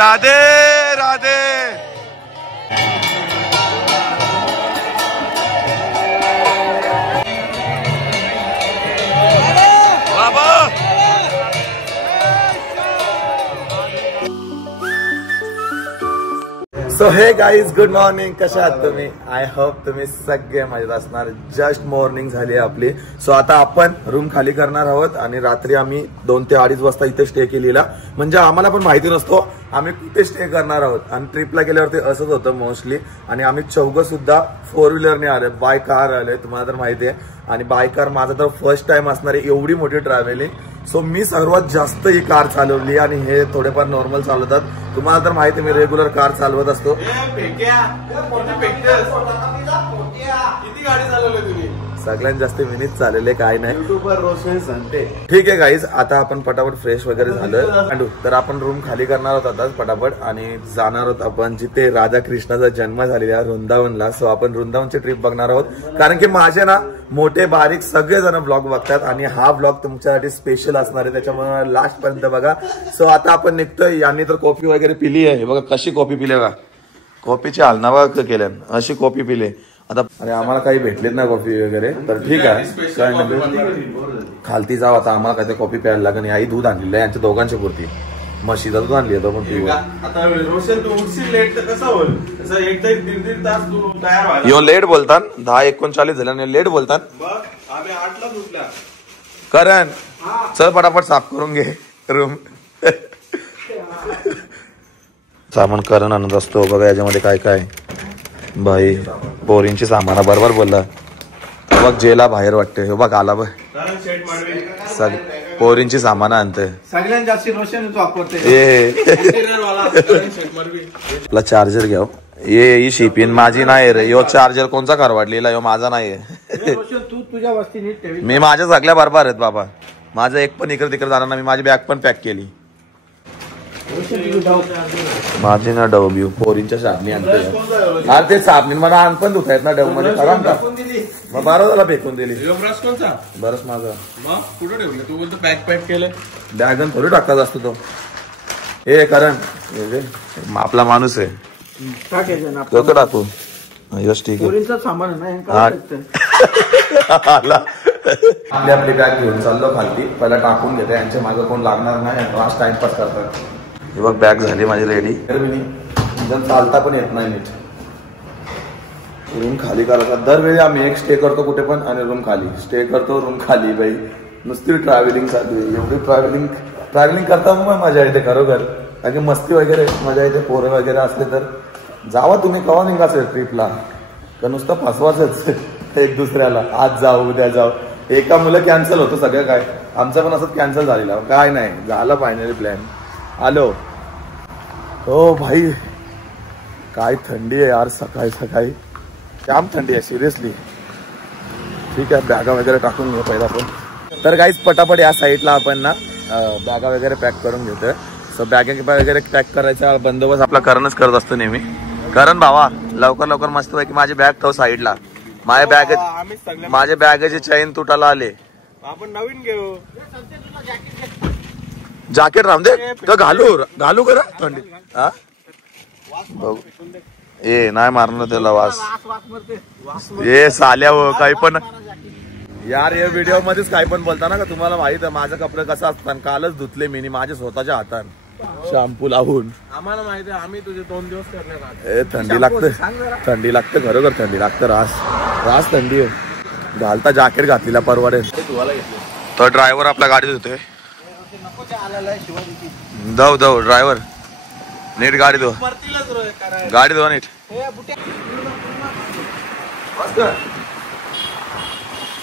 Radhe Radhe. So हे guys, good morning. कशा आहात तुम्ही? आय होप तुम्ही सगळे मजेत असणार. जस्ट मॉर्निंग झाली आपली. सो आता आपण रूम खाली करणार आहोत आणि रात्री आम्ही 2 ते 2:30 वाजता इथे स्टे केलेला. म्हणजे आम्हाला पण माहिती नसतो आम्ही कुठे स्टे करणार आहोत. आणि ट्रिपला गेल्यावरती असंच होतं मोस्टली. आणि आम्ही 4 सुद्धा 4 व्हीलरने आले, बाय कार आले, तुम्हाला तर माहिती आहे. आणि बाय कार माझा तर फर्स्ट टाइम असणार आहे एवढी मोठी ट्रॅव्हलिंग. सो मी सर्वात जास्त ही कार चालवली आणि हे थोडेफार नॉर्मल चालवतात. तुम्हाला तर माहिती मी रेग्युलर कार चालवत असतो. किती गाडी चालवली तुम्ही? सगळ्यात जास्त मिनिट चाललेले, काय नाही. युट्यूबवर रोशन सांगते. ठीक आहे गाईज, आता आपण पटापट फ्रेश वगैरे झालं तर आपण रूम खाली करणार आहोत आता पटापट आणि जाणार आहोत आपण जिथे राधा कृष्णाचा जन्म झालेला वृंदावनला. सो आपण वृंदावनची ट्रिप बघणार आहोत कारण की माझे ना मोठे बारीक सगळेजण ब्लॉग बघतात आणि हा ब्लॉग तुमच्यासाठी स्पेशल असणार आहे, त्याच्यामुळे लास्ट पर्यंत बघा. सो आता आपण निघतोय. यांनी तर कॉफी वगैरे पिली आहे, बघा कशी कॉफी पिले का, कॉफीची हालना केल्या अशी कॉफी पिले. आता अरे आम्हाला काही भेटलेत ना कॉफी वगैरे, तर ठीक आहे काय नाही, खालती जाऊ. आता आम्हाला काय ते कॉफी प्यायला लागेल. आई दूध आणलेलं आहे यांच्या दोघांच्या पुरती, म्हशीचं दूध आणली आहे पण पिऊ. आता रोशन तू उठशील लेट तर कसं होईल? तसं 1-1.5 तास तू तयार व्हायला. यो लेट बोलतात, 10:39 झाल्याने लेट बोलतात. बघ आम्ही 8ला उठला. करण चल पटापट साफ करून घे रूम. सामान करण आणत असतो बघा याच्यामध्ये काय काय. भाई पोरींची सामान बरोबर बोलला. बघ जेला बाहेर वाटते. हे बघ आला बघ सग पोरींची सामान आणते. सगळ्यात जास्त रोशन वापरते. आपला चार्जर घ्या. ये ही शिपिन माझी नाही रे. यो चार्जर कोणचा कारवाडलेला, यो माझा नाहीये. तू तुझ्या वस्ती नीट ठेवी. मी माझ्या सगळ्या बरोबर आहेत बाबा. माझं एक पण इकडे तिकडे जाणार ना. मी माझी बॅग पण पॅक केली. माझी ना डव बिव पोरींच्या साबणी आणते. अरे ते साबणी मला आण पण दुखायत ना डव मध्ये. खरा का मग 12 फेकून दिली. ब्रश कोणता? बरंच माझा. मग कुठं ठेवलं? तू बोलतो पॅक केलं. बॅगन थोडी टाकत असतो तो. हे कारण आपला माणूस आहे तो टाकू. यस ठीक आहे. आपली बॅग घेऊन चाललो खालती. पहिला टाकून घेते, यांच्या मागं कोण लागणार नाही. फास्ट टाइमपास करतात. हे बघ बॅग झाली माझी रेडी. जण चालता पण येत नाही नीट. रूम खाली करायचा दरवेळी आम्ही एक स्टे करतो कुठे पण आणि रूम खाली स्टे करतो, रूम खाली. बाई नुसती ट्रॅव्हलिंग चालू आहे. एवढी ट्रॅव्हलिंग करता मग मजा येते खरोखर. कारण की मस्ती वगैरे मजा येते. पोरं वगैरे असले तर जावा तुम्ही. कवा निघायचं ट्रिपला का नुसतं फसवाच एक दुसऱ्याला. आज जाऊ उद्या जाऊ. एका मुलं कॅन्सल होतं सगळं काय. आमचं पण असंच कॅन्सल झालेलं. काय नाही झालं फायनली प्लॅन. आलो. हो भाई काय थंडी आहे यार. सकाळी सकाळी जाम थंडी आहे सिरियसली. ठीक आहे बॅगा वगैरे टाकून घेऊ पहिला आपण. तर गाईज पटापट या साईडला आपण ना बॅगा वगैरे पॅक करून घेतोय. सो बॅगा वगैरे पॅक करायचा बंदोबस्त आपला करणच करत असतो नेहमी. करण भावा लवकर लवकर मस्त आहे की माझी बॅग ठेव साईडला. माझ्या बॅगेची चैन तुटायला आले. आपण नवीन घेऊ. जॅकेट राहून दे तर घालू करा थंडी. हा ए नाही मारणार त्याला वास. ये साल्या हो काही पण यार. या व्हिडिओ मध्येच काही पण बोलताना का तुम्हाला माहित आहे माझं कपडे कसं असतात. कालच धुतले मी माझ्या स्वतःच्या हातान शॅम्पू लावून. आम्हाला माहिती आहे आम्ही तुझे 2 दिवस करणार. थंडी लागते खरोखर थंडी लागतं. रास थंडी आहे. घालता जॅकेट घातलेला परवडेल. तर ड्रायव्हर आपल्या गाडीत होते. जाऊ ड्रायव्हर नीट गाडी धो. गाडी धो नीट.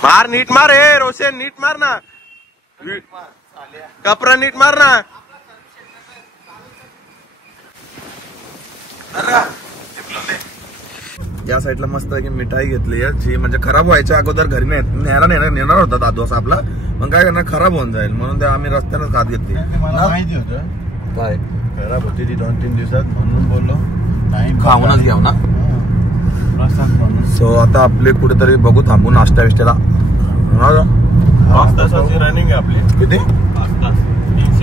मार नीट मार. हे रोशन नीट मार ना. कपडा नीट मार ना. या साईडला मस्त की मिठाई घेतली आहे जी म्हणजे खराब व्हायच्या अगोदर घरी नेणार होता दादू असा आपला. मग काय करणार खराब होऊन जाईल म्हणून ते आम्ही रस्त्यानंच खात घेतली. माहिती होतं काय खराब होती ती 2-3 दिवसात म्हणून बोललो नाही खाऊनच घ्याव ना. सो आता आपले कुठेतरी बघू थांबू नाश्ता विष्ट्याला. 5 तासाची रनिंग आहे आपली. किती?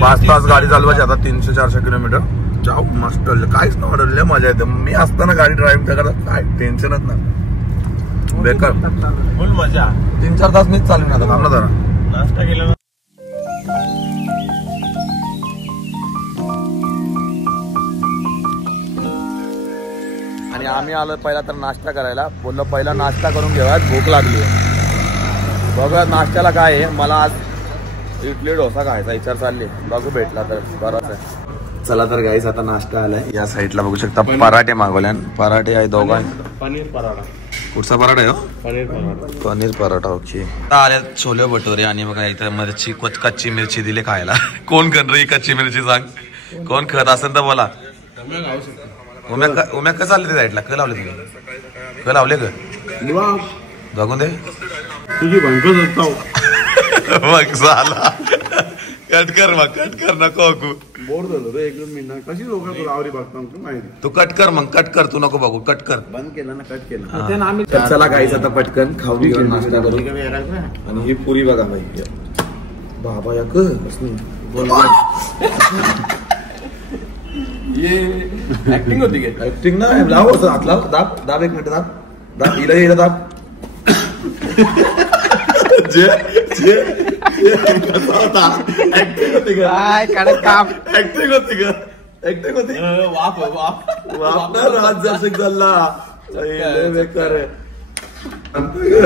5 तास गाडी चालवायची आता 300-400 किलोमीटर. जाऊ मस्त काहीच नाही ऑर्डर मजा येते. मी असताना गाडी ड्राईव्ह करत काय टेन्शनच नाही बेकार फुल मजा. 3-4 तास मीच चालू ना थांबला जरा नाश्ता केला. आणि आम्ही आलो पहिला तर नाश्ता करायला. बोललो पहिला नाश्ता करून घेऊयात भूक लागली. बघूया नाश्त्याला काय आहे. मला आज इडली डोसा खायचा विचार चालली. बघू भेटला तर बराच आहे. चला तर गाईस आता नाश्ता आलाय. या साईडला बघू शकता पराठे मागवले. पराठे आहे दोघा. पनीर पराठा. कुठचा पराठा आहे हो? पनीर पराठा. पनीर पराठा ओके. आले छोले भटुरे आणि बघा इथं मिरची कच्ची मिरची दिली खायला. कोण खान रे कच्ची मिरची सांग. कोण खात असेल तर बोला. उम्या कसं आले ते साईडला क लावले तुम्ही क लावले ग बघून दे तुझी भंकच मग झाला. कट कर मग कट कर नको बघू. बोर झालो रे 1-2 मिनिट. कशी लोक तुला आवरी बघता माहिती. तू कट कर मग कट कर. तू नको बघू कट कर. बंद केलं ना कट केलं. तर चला गाईस आता पटकन खाऊन घेऊन नाश्ता करू. आणि ही पुरी बघा भाई बाबा या ये ऍक्टिंग होती का? ऍक्टिंग ना लाव दाब दाब 1 मिनिट दाब दाब इला दाब. जे जे ऍक्टिंग होती का? ऍक्टिंग होती का? ऍक्टिंग होती. वाप वाप वापणार राज दर्शक झाला बेकार आहे.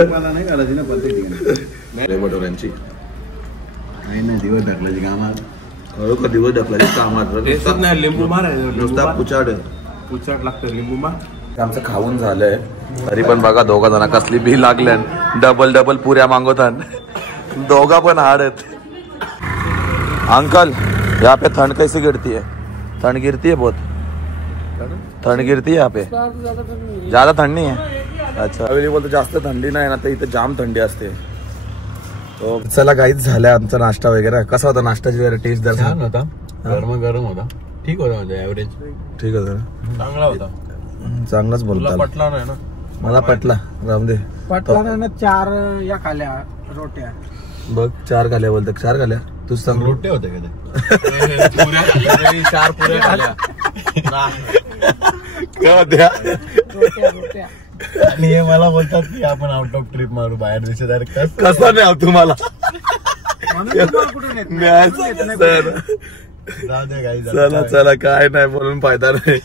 मला नाही करायची ना पद्धती बटोऱ्यांची काही नाही. दिवस ढकलायची कामात. खरोखर दिवस ढकलायची कामात नाही. लिंबू मारायचं नुसता पुचाड पुचाट लागतं. लिंबू मार. आमचं खाऊन झालंय तरी पण बघा दोघा जण कसली भी लागल्यान. डबल पुऱ्या मागवतान. दोघा पण हार्ड आहेत. अंकल यहाँ पे ठंड कैसी गिरती है? ठंड गिरती है बहुत. ठंड गिरती है यहाँ पे. ज्यादा ठंड नहीं है. अच्छा अवेलेबल तर जास्त थंडी नाही ना तर इथे जाम थंडी असते. तो चला काहीच झालंय आमचा नाश्ता वगैरे. कसा होता नाश्ताची जरा टेस्ट जर छान होता. गरम होता. ठीक होता म्हणजे ऍव्हरेज. ठीक होता चांगला होता. चांगलाच बोलतो. पटला नाही ना मला पटला रामदे. पटला नाही ना. 4 या खाल्या रोट्या बघ 4 खाल्या बोलतो. 4 खाल्या तूच सांग. रोटे होते का ते? 4 पुऱ्या खाल्या. काय होत्या? रोट्या आणि हे मला बोलतात की आपण आउट ऑफ ट्रिप मारू बाहेर देशात. कसं नाही तुम्हाला कुठून येत चला चला काय नाही बोलून फायदा नाही.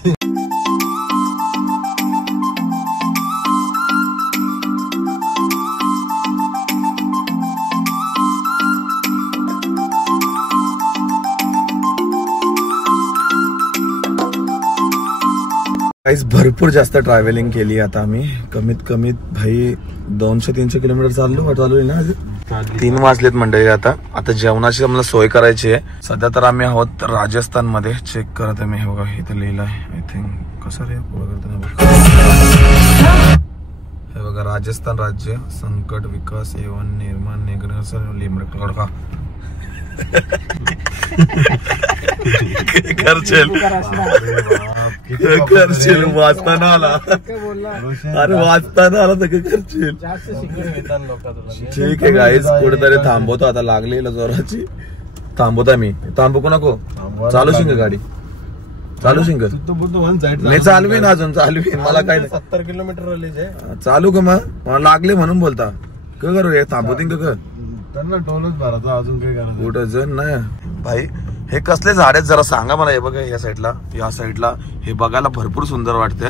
भरपूर जास्त ट्रॅव्हलिंग केली आता आम्ही. कमीत भाई 200-300 किलोमीटर चालू ना. 3 वाजलेत मंडळी. आता जेवणाची आम्हाला सोय करायची आहे. सध्या तर आम्ही आहोत राजस्थान मध्ये. चेक करत आहे मी. हे बघा इथे लिहिलं आहे. आय थिंक कसं रे हे बघा राजस्थान राज्य संकट विकास एवं निर्माण निग्रह का करशील वाचताना आला. अरे वाचताना आला तर करशील. ठीक आहे गाईज कुठेतरी थांबवतो आता. लागली जोराची. थांबवता मी. थांबू नको. चालू शिंग गाडी. चालू शिंग मी चालवीन अजून चालवीन. मला काय 70 किलोमीटर चालू का मग मला लागले म्हणून बोलता का करू हे थांबवतील का त्यांना टोलच भरायचा. अजून काय करायचं कुठं जण नाही भाई. हे कसले झाड आहेत जरा सांगा मला. हे बघा या साईडला हे बघायला भरपूर सुंदर वाटतंय.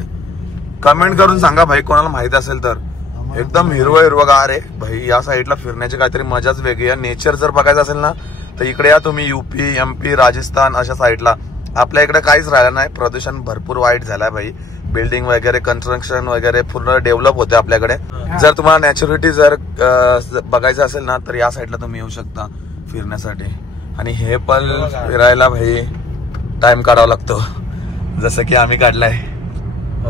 कमेंट करून सांगा भाई कोणाला माहित असेल तर. एकदम हिरवगार आहे भाई. या साईडला फिरण्याची काहीतरी मजाच वेगळी आहे. नेचर जर बघायचं असेल ना तर इकडे या तुम्ही. UP MP राजस्थान अशा साईडला. आपल्या इकडे काहीच राहिलं नाही. प्रदूषण भरपूर वाईट झालाय भाई. बिल्डिंग वगैरे कन्स्ट्रक्शन वगैरे पूर्ण डेव्हलप होते आपल्याकडे. जर तुम्हाला नॅचरलिटी जर बघायचं असेल ना तर या साईडला तुम्ही येऊ शकता फिरण्यासाठी. आणि हे पण फिरायला भाई टाइम काढावा लागतो जसं की आम्ही काढलाय.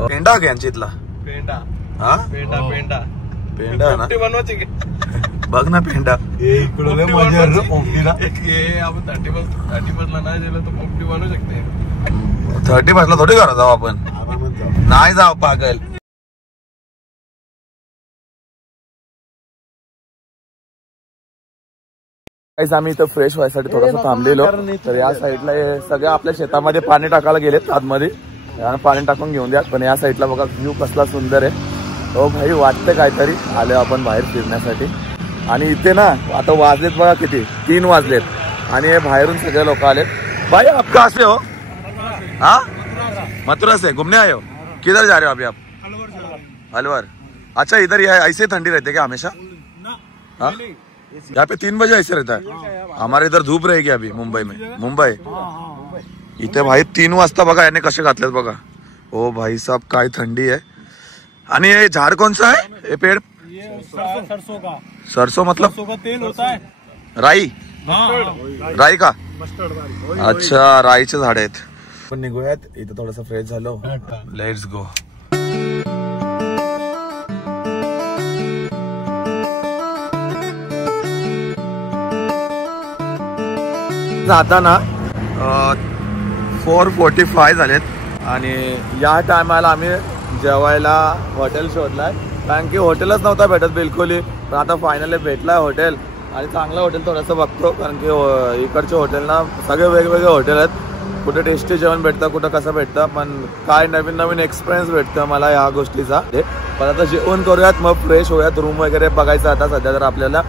पेंडा का यांच्या इथला पेंडा. हा पेंडा ना बनवायची बघ ना पेंडा. आपण 30 नाही दिलं तर पोपटी बनवू शकते. 30 थोडी करा जाऊ आपण. नाही जाऊ पागल. काहीच आम्ही इथं फ्रेश व्हायसाठी थोडंसं थांबलेलो. तर या साईडला सगळ्या आपल्या शेतामध्ये पाणी टाकायला गेलेत आतमध्ये, पाणी टाकून घेऊन द्या. पण या साईडला बघा व्ह्यू कसला सुंदर आहे. हो भाई वाटतं काहीतरी आलो आपण बाहेर फिरण्यासाठी. आणि इथे ना आता वाजलेत बघा किती, 3 वाजलेत आणि बाहेरून सगळे लोक आलेत. भाई आप कहाँ से हो? हाँ मथुरा से घूमने आए हो? किधर जा रहे हो अभी आप? अलवर. अच्छा इधर ये ऐसे ठंडी रहती है क्या हमेशा? हाँ यहाँ पे 3 बजे ऐसे रहता है. हमारे इधर धूप रहेगी अभी मुंबई में. मुंबई इथे भाई 3 वाजता बघा याने कसे घातलेत बघा. ओ भाई साहब काय थंडी आहे. आणि ये झाड कौन सा है? ये पेड़ सरसों का. सरसों मतलब सरसों का तेल होता है. राई. राई का? मस्टर्ड. अच्छा राईचे झाड आहेत. पण निघूयात इथं थोडस फ्रेश झालो. Let's go. जाताना 4:45 झालेत आणि या टायमाला आम्ही जेवायला हॉटेल शोधलाय. कारण की हॉटेलच नव्हता भेटत बिलकुल. पण आता फायनली भेटलाय हॉटेल आणि चांगलं हॉटेल थोडंसं बघतो. कारण की इकडचे हॉटेल ना सगळे वेगवेगळे हॉटेल आहेत. कुठे टेस्टी जेवण भेटतं, कुठं कसं भेटतं, पण काय नवीन नवीन एक्सपिरियन्स भेटतं मला या गोष्टीचा. पण आता जेवण करूयात मग फ्रेश होऊयात. रूम वगैरे बघायचं आता सध्या तर आपल्याला.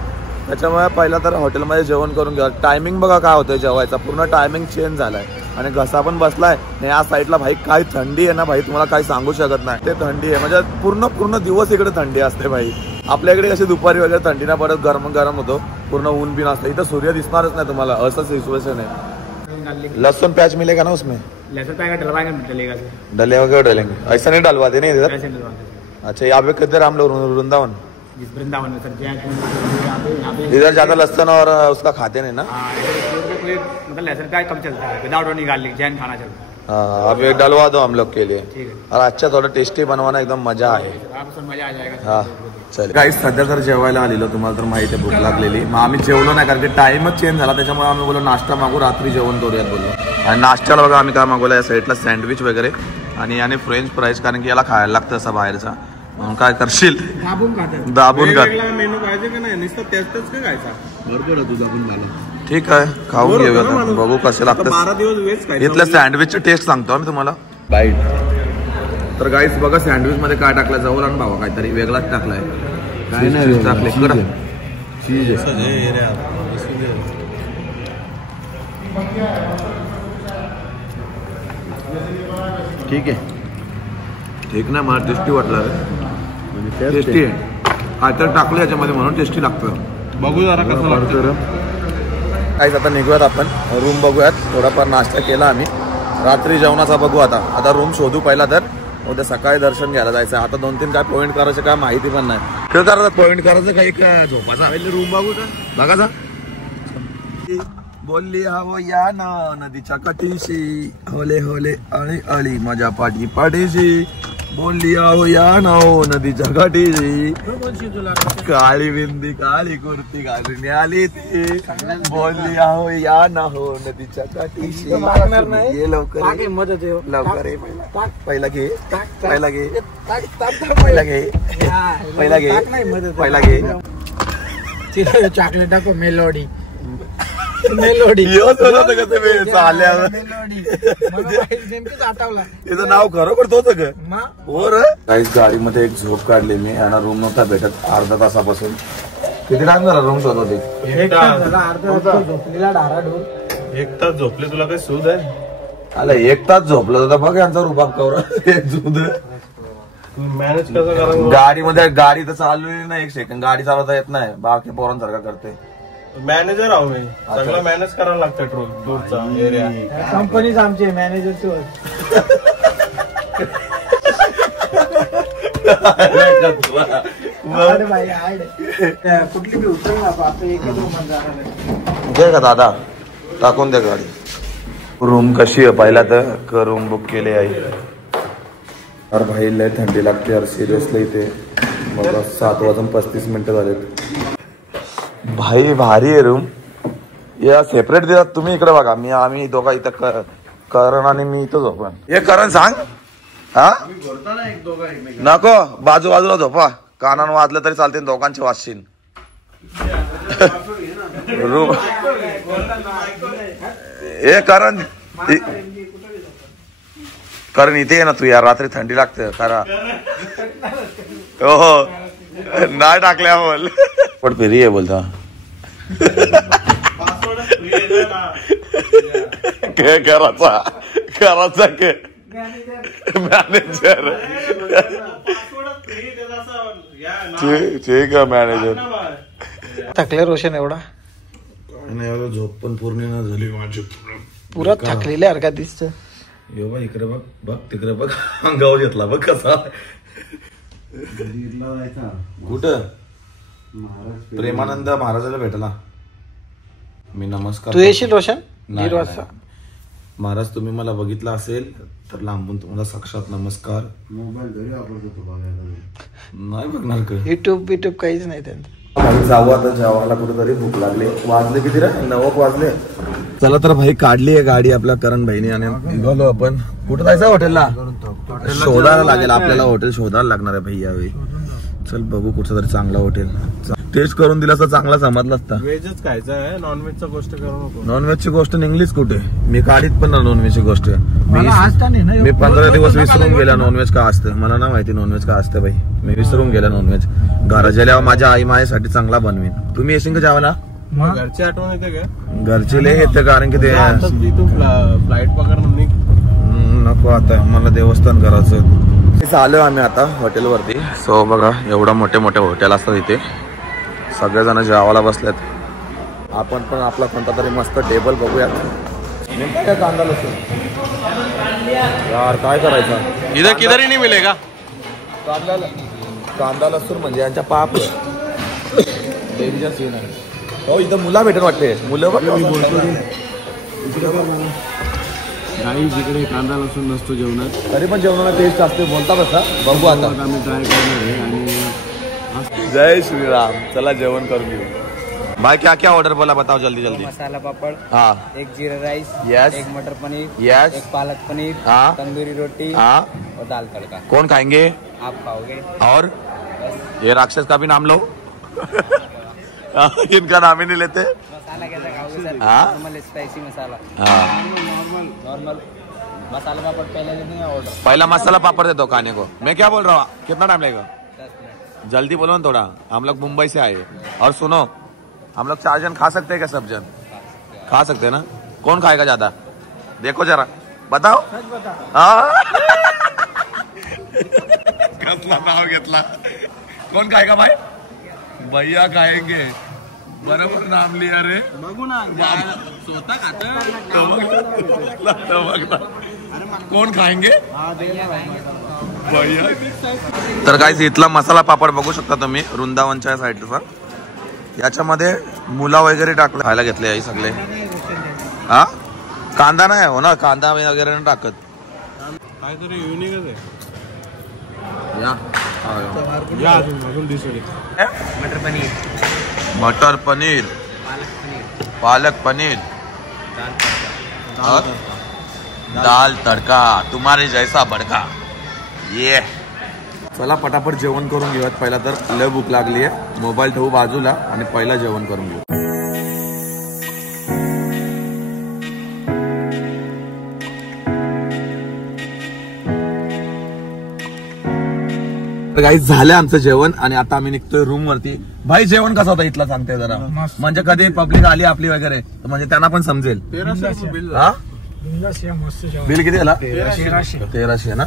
त्याच्यामुळे पहिला तर हॉटेलमध्ये जेवण करून घ्या. टायमिंग बघा काय होतंय जेवायचा, पूर्ण टायमिंग चेंज झालाय आणि घसा पण बसलाय. या साईडला भाई काय थंडी आहे ना भाई, तुम्हाला काही सांगू शकत नाही. ते थंडी आहे म्हणजे पूर्ण दिवस इकडे थंडी असते भाई. आपल्या इकडे कशी दुपारी वगैरे थंडी ना पडत, गरम होतो, पूर्ण ऊन बिन असतं. इथं सूर्य दिसणारच नाही तुम्हाला, असं सिच्युएशन आहे. लहसुन प्याज मिलेगा ना उसमें? लहसुन प्याज डलवाएंगे. डलेगा क्यों डलेंगे? ऐसा नहीं डलवाते नहीं इधर. अच्छा यहाँ पे किधर हम लोग? वृंदावन. वृंदावन में सर इधर ज्यादा लहसुन और उसका खाते नहीं ना. मतलब लहसुन प्याज कम चलता है, विदाउट ओनियन गार्लिक जैन खाना चलता है. हाँ अब ये डलवा दो हम लोग के लिए. ठीक है. और अच्छा थोड़ा टेस्टी बनवाना, एकदम मजा आहे. आपको मजा आ जाएगा. हा चल गाईस सध्या तर जेवायला आलेलो. तुम्हाला तर माहिती आहे भूक लागलेली. मग आम्ही जेवलो नाही कारण की टाइमच चेंज झाला. त्याच्यामुळे आम्ही बोललो नाश्ता मागू, रात्री जेवण करूयात बोललो. आणि नाश्त्याला बघा आम्ही काय मागवलं, या साईडला सँडविच वगैरे आणि याने फ्रेंच फ्राईज, कारण की याला खायला लागतं असं बाहेरचा. म्हणून काय करशील, दाबून खात. मेनू पाहिजे का नाही, नुसतं त्याच काय खायचा. बरोबर आहे तुझा पण झालं. ठीक आहे खाऊन घेऊया, बघू कसे लागतं. 12 दिवस वेस्ट खायचं. इथल्या सँडविचची टेस्ट सांगतो आम्ही तुम्हाला. बाईट. तर गाईस बघा सँडविच मध्ये काय टाकलं, जवळ आण भावा काहीतरी वेगळाच टाकलाय. काय नाही टाकले इकडं चीज आहे. ठीक आहे ठीक ना, मला टेस्टी वाटलं. टेस्टी आहे काय तर टाकलं याच्यामध्ये म्हणून टेस्टी लागतं. बघू जरा कसं लागतं. काहीच आता निघूयात आपण रूम बघूयात. थोडाफार नाश्ता केला आम्ही, रात्री जेवणाचा बघू. आता रूम शोधू पहिला. तर उद्या सकाळी दर्शन घ्यायला जायचं. आता 2-3 काय पॉईंट करायचं काय माहिती पण नाही. काय करायचं पॉईंट करायचं काही झोपाचा रूम बघू का बघाचा. बोलली हवं या ना नदीच्या कटीशी, होले होले अळी अळी माझ्या पाठी पाठीशी. बोलली आहो या ना हो नदीच्या काठीशी, काळी बिंदी काळी कुर्ती घालून आली ती. बोलली आहो या ना हो नदीच्या काठीशी. ये लवकर लवकर ये. पहिला घे पहिला घे पहिला घे पहिला घे पहिला घे. चॉकलेट टाको. मेलोडी त्याचं नाव खरोखर तोच का? काहीच गाडीमध्ये एक झोप काढली मी आणि रूम नव्हता भेटत अर्धा तासापासून. किती टाइम झाला रूम शोधवते? 1 तास झोपले. तुला काही सूद आहे? आला 1 तास झोपलं होता बघ यांचा रुबाब कवर. मॅनेज कसं करा गाडीमध्ये? गाडी तर चालवली नाही 1 सेकंड. गाडी चालवता येत नाही, बाकी पोरांसारखा करते. मॅनेजर आहो मी, सगळं मॅनेज करायला लागतं. ट्रोल दूरचा एरिया कंपनीच आमची मॅनेजर. कुठली बी उचल दे का दादा, टाकून दे गाडी. रूम कशी आहे पहिला तर रूम बुक केली आहे. अरे भाई लय थंडी लागते यार सिरियसली इथे. बघा 7:35 झालेत. भाई भारी आहे रूम. या सेपरेट देतात तुम्ही. इकडे बघा आम्ही दोघा इथं करण आणि मी इथं झोपा. हे करण सांग हा नको बाजूला झोपा. कानानं वाजलं तरी चालते, दोघांचे वाजशील. रूम हे करण इथे ये ना तू यार, रात्री थंडी लागते खरा. हो नाही टाकल्या बोल पण फेरी आहे बोलता. करायचा मॅनेजर ठीक आहे मॅनेजर. थकले रोशन एवढा झोप पण पूर्ण न झाली माझी, पुरा थकलेल्या हरकत दिसत. यो बा इकडे बघ बघ तिकडे बघ अंगावर घेतला बघ कसा. कुठं प्रेमानंद महाराजाला भेटला मी. नमस्कार. तू येशील रोशन? नाही, 1:30 वाजता. महाराज तुम्ही मला बघितलं असेल तर लांबून तुम्हाला साक्षात नमस्कार. मोबाईल घरी वापरतो नाही बघणार का युट्यूब काहीच नाही त्यांचं. जाऊ आता जेवायला कुठेतरी, भूक लागली. वाजले किती रे? 9 वाजले. चला तर भाई काढली आहे गाडी आपल्या करण भाईने आणि निघालो आपण. कुठं जायचं? हॉटेलला शोधायला लागेल आपल्याला. हॉटेल शोधायला लागणार आहे भाई यावेळी. चल बघू कुठं तरी चांगला हॉटेल. टेस्ट करून दिला असता चांगला समजला असता. व्हेजच खायचं आहे, नॉनव्हेजचा गोष्ट करू नको. नॉनव्हेजची गोष्ट निघलीच कुठे? मी काढीत पण ना नॉनव्हेजची गोष्ट. मी मी 15 दिवस विसरून गेला नॉनव्हेज का असतं. मला ना माहिती नॉनव्हेज का असतं भाई. मी विसरून गेला नॉनव्हेज. घरात गेल्यावर माझ्या आई माझ्यासाठी चांगला बनवीन. तुम्ही येशील का जेवायला? घरची आठवण येते का? घरची लय येते कारण की ते फ्लाईट पकडून निघ. नको आता मला देवस्थान करायचं. आलो आम्ही आता हॉटेलवरती. सो बघा एवढा मोठे मोठे हॉटेल असतात इथे. सगळेजण जेवायला बसलेत. आपण पण आपला कोणता तरी मस्त टेबल बघूयात. काय कांदा लसूण यार काय करायचं? इधर किधर ही नहीं मिलेगा. कांदा लसूण म्हणजे यांच्या पाप डेंजर सीन आहे. हो इथं मुला भेटेल वाटते. मुलं काही जिकडे कांदा लसूण नसतो जेवणात, तरी पण जेवणाला टेस्ट असते. बोलता बसा बघू आता. आम्ही ट्राय करणार आहे. आणि जय श्रीराम. चला जेवण करून घेऊ. भाई क्या क्या ऑर्डर बोला बताओ जल्दी जल्दी. मसाला पापड़, हाँ एक जीरा राइस, यस, एक मटर पनीर, यस, एक पालक पनीर, हाँ, तंदूरी रोटी हाँ. और दाल तड़का. कौन खाएंगे? आप खाओगे? और ये राक्षस का भी नाम लो. इनका नाम ही नहीं लेते. मसाला कैसा खाओगे सर? हाँ? नॉर्मल स्पाइसी मसाला. हाँ नॉर्मल मसाला पापड़ पहले दे देंगे ऑर्डर. पहला मसाला पापड़ दे दो खाने को. मैं क्या बोल रहा हूँ, कितना टाइम लगेगा? 10 मिनट. जल्दी बोलो ना थोड़ा. हम लोग मुंबई से आए. और सुनो हम लोग 4 जन खा सकते हैं क्या? सब जन खा सकते हैं ना? कौन खाएगा ज्यादा? देखो जरा बताओ. कसला नाव घेतला. कौन खाएगा भाई? भैया खाएंगे. बरोबर नाम लिया रे. बघू ना स्वतः खात. कोण खाएंगे? भैया. तर गाइस इथला मसाला पापड बघू शकता तुम्ही वृंदावनच्या साईडचा. याच्यामध्ये मुला वगैरे टाकले खायला घेतले आहे सगळे. हा कांदा नाही हो ना, कांदा वगैरे नाही टाकत. काहीतरी युनिकच आहे. या अजून दिसेल. मटर पनीर, मटर पनीर, पालक पनीर, दाल तड़का. तुम्हारे जैसा बड़का. ये चला पटापट जेवण करून घेऊयात. पहिला तर लय भूक लागली आहे. मोबाईल ठेवू बाजूला आणि पहिला जेवण करून घेऊ. गाईस झालं आमचं जेवण आणि आता आम्ही निघतोय रूम वरती. भाई जेवण कसं होतं इथला सांगते जरा. म्हणजे कधी पब्लिक आली आपली वगैरे तर म्हणजे त्यांना पण समजेल. 1300 बिल. हा बिल किती झाला? 1300 ना.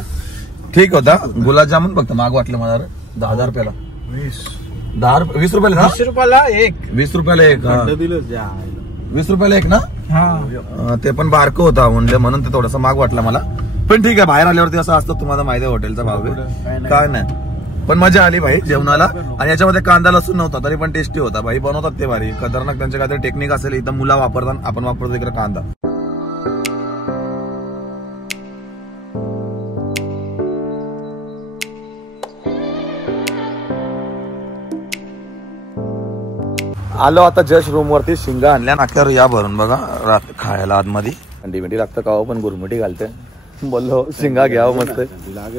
ठीक होता. गुलाबजामुन फक्त माग वाटलं मला 10,000 रुपयाला. 20 रुपयाला ना? 20 रुपयाला एक. 20 रुपयाला एक. 20 रुपयाला एक ना. ते पण बारकं होता म्हणले म्हणून ते थोडंसं माग वाटलं मला. पण ठीक आहे बाहेर आल्यावरती असं असतं. तुम्हाला माहिती आहे हॉटेलचा भाव काय नाही. पण मजा आली भाई जेवणाला. आणि याच्यामध्ये कांदा लसूण नव्हता तरी पण टेस्टी होता भाई. बनवतात ते भारी खतरनाक. त्यांचे काहीतरी टेक्निक असेल. इथं मुला वापरतात, आपण वापरतो इकडे कांदा. आलो आता जस्ट रूम वरती. शिंगा आणल्या नाक्यावर या भरून बघा खायला आतमध्ये. अंडी मिठी लागतं का पण गुरमुठी घालते. बोललो शिंगा घ्यावं मस्त.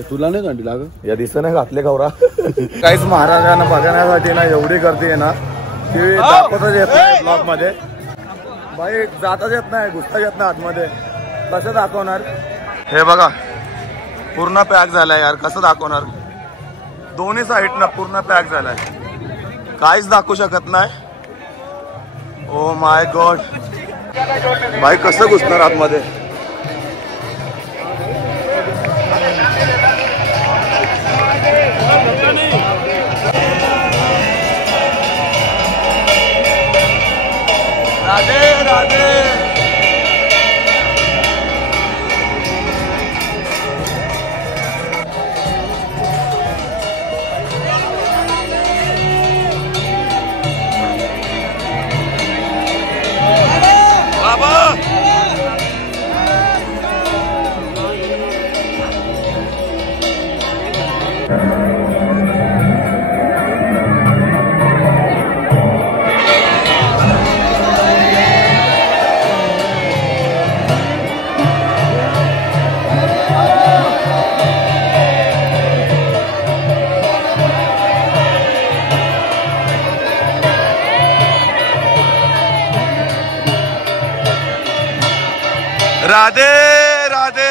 तुला नाही अंडी लाग या दिसत नाही घातले गौरा. काहीच महाराजांना बघण्यासाठी ना एवढी गर्दी आहे ना. ती दाखवताच येत नाही ब्लॉग मध्ये. भाई जाताच येत नाही, घुसता येत नाही आतमध्ये, कसं दाखवणार. हे बघा पूर्ण पॅक झालाय यार, कसं दाखवणार. दोन्ही साईडनं पूर्ण पॅक झालाय, काहीच दाखवू शकत नाही. ओ माय गॉड भाई कसं घुसणार आतमध्ये. राधे राधे. बाबा राधे राधे.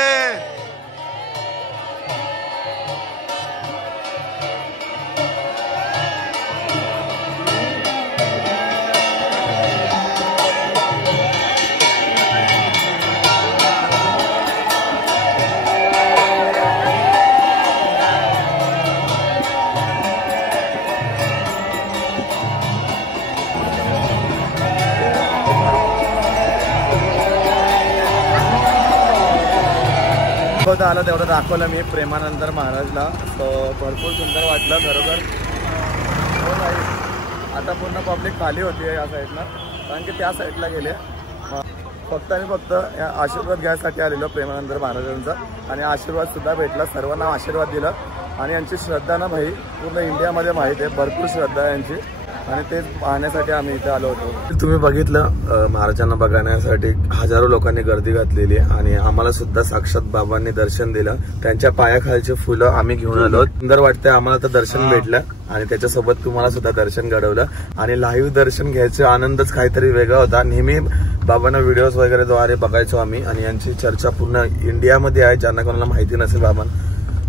आलं तेवढं दाखवलं मी प्रेमानंद महाराजला. भरपूर सुंदर वाटलं खरोखर. हो नाही, आता पूर्ण पब्लिक खाली होती या साईडला, कारण की त्या साईडला गेले. फक्त आणि फक्त या आशीर्वाद घ्यायसाठी आलेलो प्रेमानंद महाराजांचा, आणि आशीर्वाद सुद्धा भेटला. सर्वांना आशीर्वाद दिला, आणि यांची श्रद्धा ना भाई पूर्ण इंडियामध्ये माहीत आहे, भरपूर श्रद्धा आहे यांची, आणि तेच पाहण्यासाठी आम्ही इथे आलो होतो. तुम्ही बघितलं महाराजांना बघण्यासाठी हजारो लोकांनी गर्दी घातलेली आहे, आणि आम्हाला सुद्धा साक्षात बाबांनी दर्शन दिलं. त्यांच्या पायाखालची फुलं आम्ही घेऊन आलो. सुंदर वाटतंय आम्हाला तर दर्शन भेटलं, आणि त्याच्यासोबत तुम्हाला सुद्धा दर्शन घडवलं. आणि लाईव्ह दर्शन घ्यायचा आनंदच काहीतरी वेगळा होता. नेहमी बाबांना व्हिडिओज वगैरे द्वारे बघायचो आम्ही, आणि यांची चर्चा पूर्ण इंडियामध्ये आहे. ज्यांना कोणाला माहिती नसेल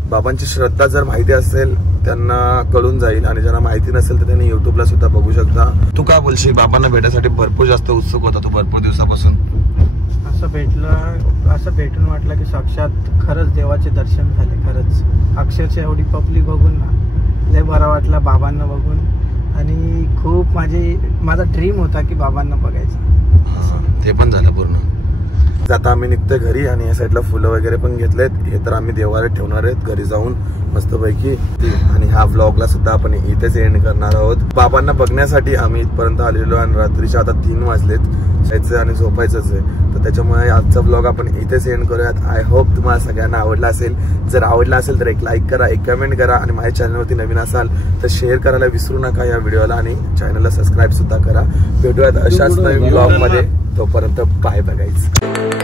बाबांची श्रद्धा जर माहिती असेल त्यांना कळून जाईल, आणि ज्यांना माहिती नसेल तर त्यांनी युट्यूबला सुद्धा बघू शकता. तू काय बोलशील, बाबांना भेटायसाठी भरपूर जास्त उत्सुक होता तू भरपूर दिवसापासून. असं भेटून वाटलं की साक्षात खरंच देवाचे दर्शन झाले. खरंच अक्षरशः एवढी पब्लिक बघून ना लय बरा वाटला बाबांना बघून, आणि खूप माझा ड्रीम होता की बाबांना बघायचं. ते पण झालं पूर्ण. आता आम्ही निघतोय घरी, आणि या साईडला फुलं वगैरे पण घेतलेत. हे तर आम्ही देवाला ठेवणार आहेत घरी जाऊन मस्तपैकी. आणि हा व्लॉगला सुद्धा आपण इथेच एंड करणार आहोत. बाबांना बघण्यासाठी आम्ही इथपर्यंत आलेलो, आणि रात्रीचे आता 3 वाजलेत. जायचं आणि झोपायचंच आहे, तर त्याच्यामुळे आजचा व्लॉग आपण इथेच एंड करूयात. आय होप तुम्हाला सगळ्यांना आवडला असेल. जर आवडला असेल तर एक लाईक करा, एक कमेंट करा, आणि माझ्या चॅनलवरती नवीन असाल तर शेअर करायला विसरू नका या व्हिडिओला, आणि चॅनलला सबस्क्राईब सुद्धा करा. भेटूयात अशाच नवीन व्लॉग मध्ये. तोपर्यंत बाय बघायचं.